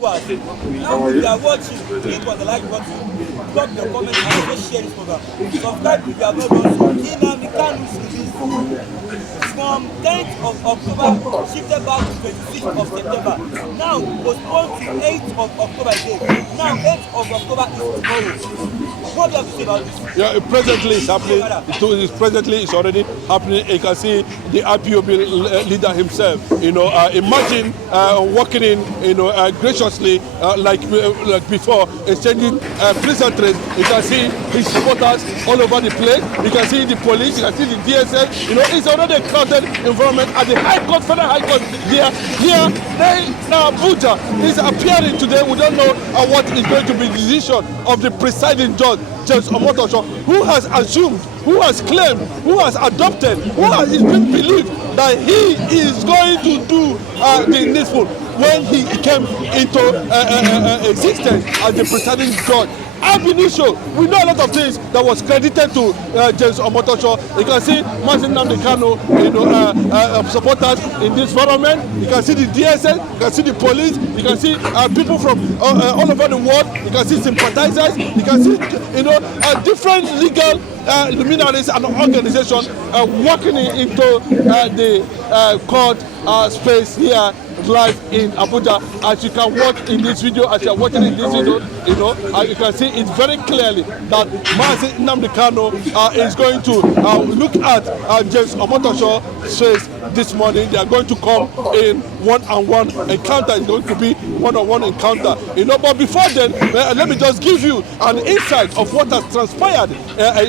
Now we are watching, click on the like button, drop your comments and also share this program. Subscribe if you have not done so. Nnamdi Kanu's release from 10th of October shifted back to 26th of September. Now postponed to 8th of October again. Now 8th of October is tomorrow. What do you have to say about this? Yeah, presently it's happening. Presently it's already happening. You can see the IPOB leader himself. Imagine walking in, graciously like before, exchanging pleasantries. You can see his supporters all over the place. You can see the police. You can see the DSS. It's already a crowded environment at the High Court, Federal High Court here. Now Abuja is appearing today. We don't know what is going to be the decision of the presiding judge, Judge Omotosho, who has assumed, who has claimed, who has adopted, who has been believed that he is going to do the needful when he came into existence as the presiding judge. Ab initio, we know a lot of things that was credited to James Omotosho. You can see Nnamdi Kanu, supporters in this environment. You can see the DSS, you can see the police, you can see people from all over the world. You can see sympathizers, you can see different legal luminaries and organizations walking into the court space here live in Abuja. As you can watch in this video, as you are watching in this video, you can see it very clearly that Nnamdi Kanu is going to look at James Omotosho's face this morning. They are going to come in one-on-one encounter. It's going to be one-on-one encounter. But before then, let me just give you an insight of what has transpired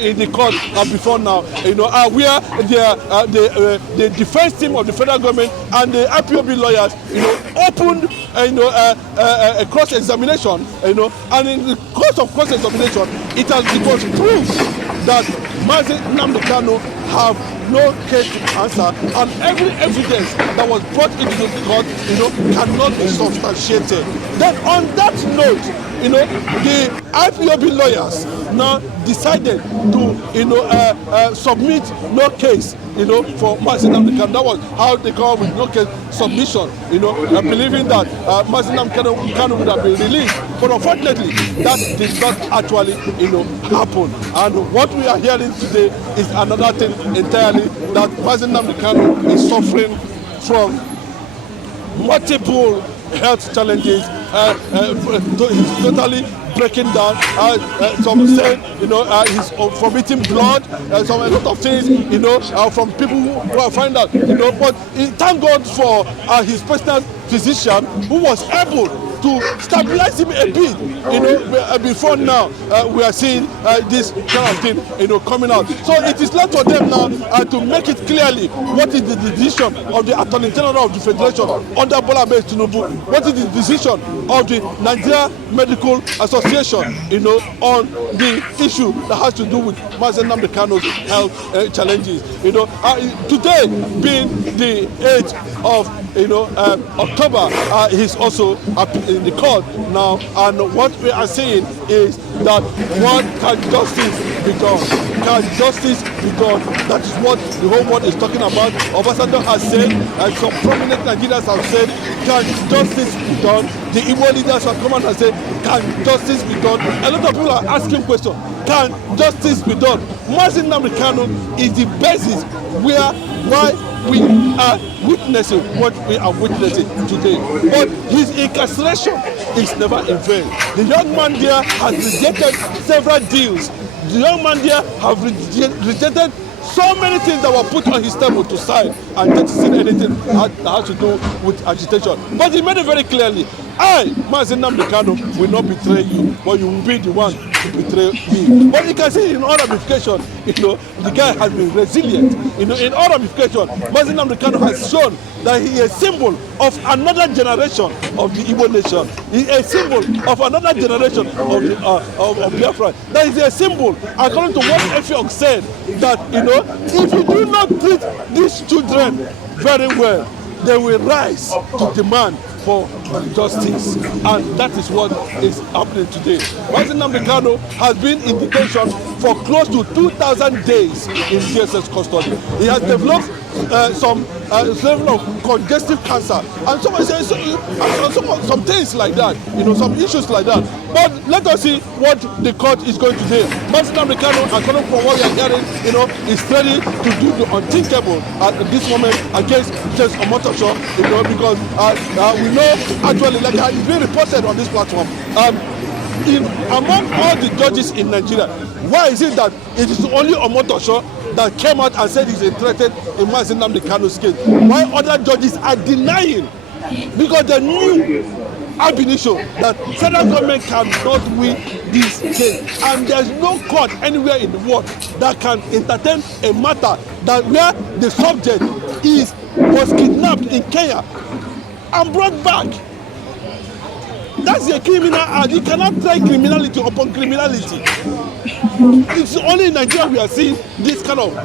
in the court before now. Where the defense team of the federal government and the IPOB lawyers, opened a cross-examination, and in the course of cross-examination, it was proved that Nnamdi Kanu have no case to answer, and every evidence that was brought into the court, cannot be substantiated. Then on that note, the IPOB lawyers now decided to submit no case, for Nnamdi Kanu. That was how they come up with no case submission, believing that Nnamdi Kanu would have been released. But unfortunately, that did not actually, happen. And what we are hearing today is another thing entirely, that Nnamdi Kanu is suffering from multiple health challenges. He's totally breaking down. Some say, he's vomiting blood. A lot of things, from people who find out, But thank God for his personal physician, who was able to stabilize him a bit. Before now, we are seeing this kind of thing, coming out. So it is left for them now to make it clearly what is the decision of the Attorney General of the Federation under Bola Ahmed Tinubu. What is the decision of the Nigeria Medical Association, on the issue that has to do with Nnamdi Kanu's health challenges. Today being the 8th of October, he's also up in the court now, and what we are saying is that what can justice be done? Can justice be done? That is what the whole world is talking about. Obasanjo has said, and some prominent Nigerians have said, can justice be done? The Igbo leaders have come out and said, can justice be done? A lot of people are asking questions. Can justice be done? Nnamdi Kanu is the basis why we are witnessing what we are witnessing today. But his incarceration is never in vain. The young man there has rejected several deals. The young man there have rejected so many things that were put on his table to sign, and not seen anything that has to do with agitation. But he made it very clearly, Nnamdi Kanu will not betray you, but you will be the one to betray me. But you can see in all ramifications, the guy has been resilient. In all ramifications, Nnamdi Kanu has shown that he is a symbol of another generation of the Igbo nation. He is a symbol of another generation of biafra. That is a symbol, according to what Efiok said, that if you do not treat these children very well, they will rise to demand for justice, and that is what is happening today. Nnamdi Kanu has been in detention for close to 2,000 days in DSS custody. He has developed some level of congestive cancer, and some things like that, some issues like that. But let us see what the court is going to do. Nnamdi Kanu, according to what we are hearing, is ready to do the unthinkable at this moment against Judge Omotosho, because we know actually, like it's been reported on this platform, among all the judges in Nigeria, why is it that it is only Omotosho that came out and said he's interested in Nnamdi Kanu's case, while other judges are denying, because they knew ab initio that federal government cannot win this case, and there's no court anywhere in the world that can entertain a matter that where the subject was kidnapped in Kenya and brought back. That's a criminal act. You cannot try criminality upon criminality. It's only in Nigeria we are seeing this kind of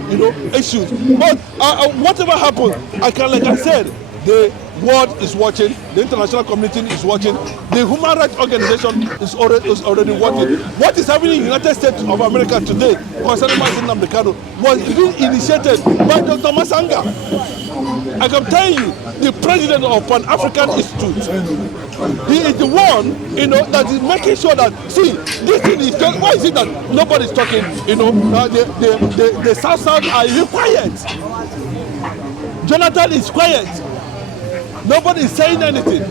issues. But whatever happens, like I said, the world is watching, the international community is watching, the human rights organization is already watching. What is happening in the United States of America today concerning Nnamdi Kanu was being initiated by Dr. Masanga. I can tell you, the president of Pan-African Institute, he is the one, that is making sure that, see, this thing is just, why is it that nobody's talking, the South are even quiet. Jonathan is quiet. Nobody is saying anything.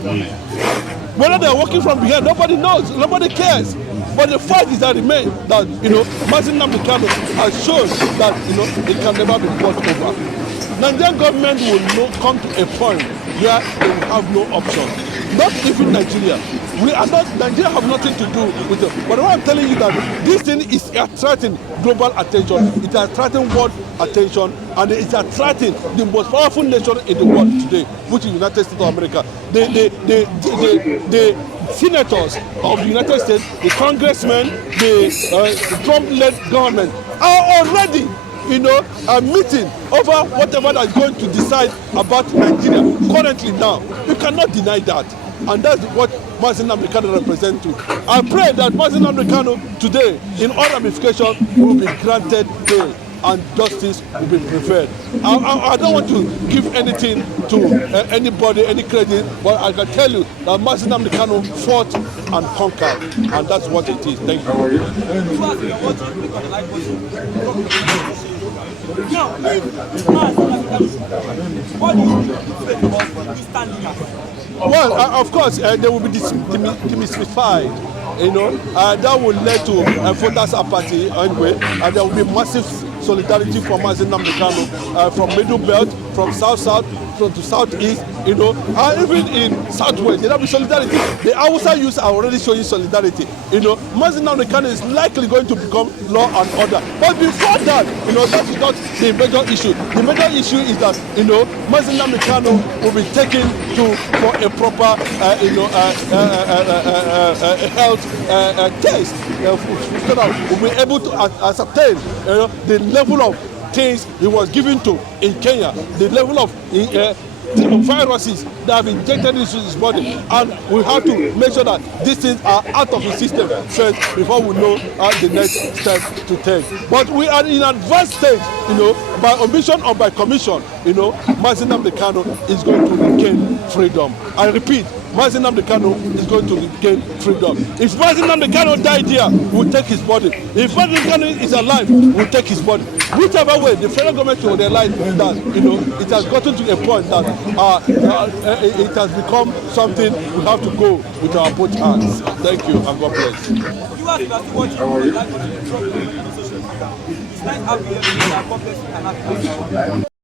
Whether they are working from behind, nobody knows, nobody cares. But the fact is that remains that, Nnamdi Kanu has shown that, it can never be brought over. Nigerian government will come to a point where they will have no option. Not even Nigeria. Nigeria have nothing to do with it. But what I'm telling you that this thing is attracting global attention, it is attracting world attention, and it is attracting the most powerful nation in the world today, which is the United States of America. The senators of the United States, the congressmen, the Trump-led government are already a meeting over whatever that's going to decide about Nigeria currently now. You cannot deny that. And that's what Nnamdi Kanu represents to. I pray that Nnamdi Kanu today, in all ramifications, will be granted bail and justice will be preferred. I don't want to give anything to anybody, any credit, but I can tell you that Nnamdi Kanu fought and conquered, and that's what it is. Thank you. Now, what do you think about standing up? Well, of course, they will be demystified. That will lead to voters' apathy anyway, and there will be massive solidarity from Nnamdi Kanu from Middle Belt, from South, from to Southeast, and even in Southwest. There will be solidarity. The Hausa youths are already showing solidarity. Nnamdi Kanu is likely going to become law and order. But before that, that is not the major issue. The major issue is that, Nnamdi Kanu will be taken for a proper, health test, so that we'll be able to ascertain, the level of things he was given to in Kenya, the level of viruses that have injected into his body, and we have to make sure that these things are out of the system first before we know the next step to take. But we are in advanced stage, by omission or by commission, Nnamdi Kanu is going to regain freedom. I repeat, Nnamdi Kanu is going to regain freedom. If Nnamdi Kanu died here, we'll take his body. If Nnamdi Kanu is alive, we'll take his body. Whichever way, the federal government will realize that it has gotten to a point that it has become something we have to go with our both hands. Thank you and God bless. You are watching the live on the social media. It's nice having you. God bless you.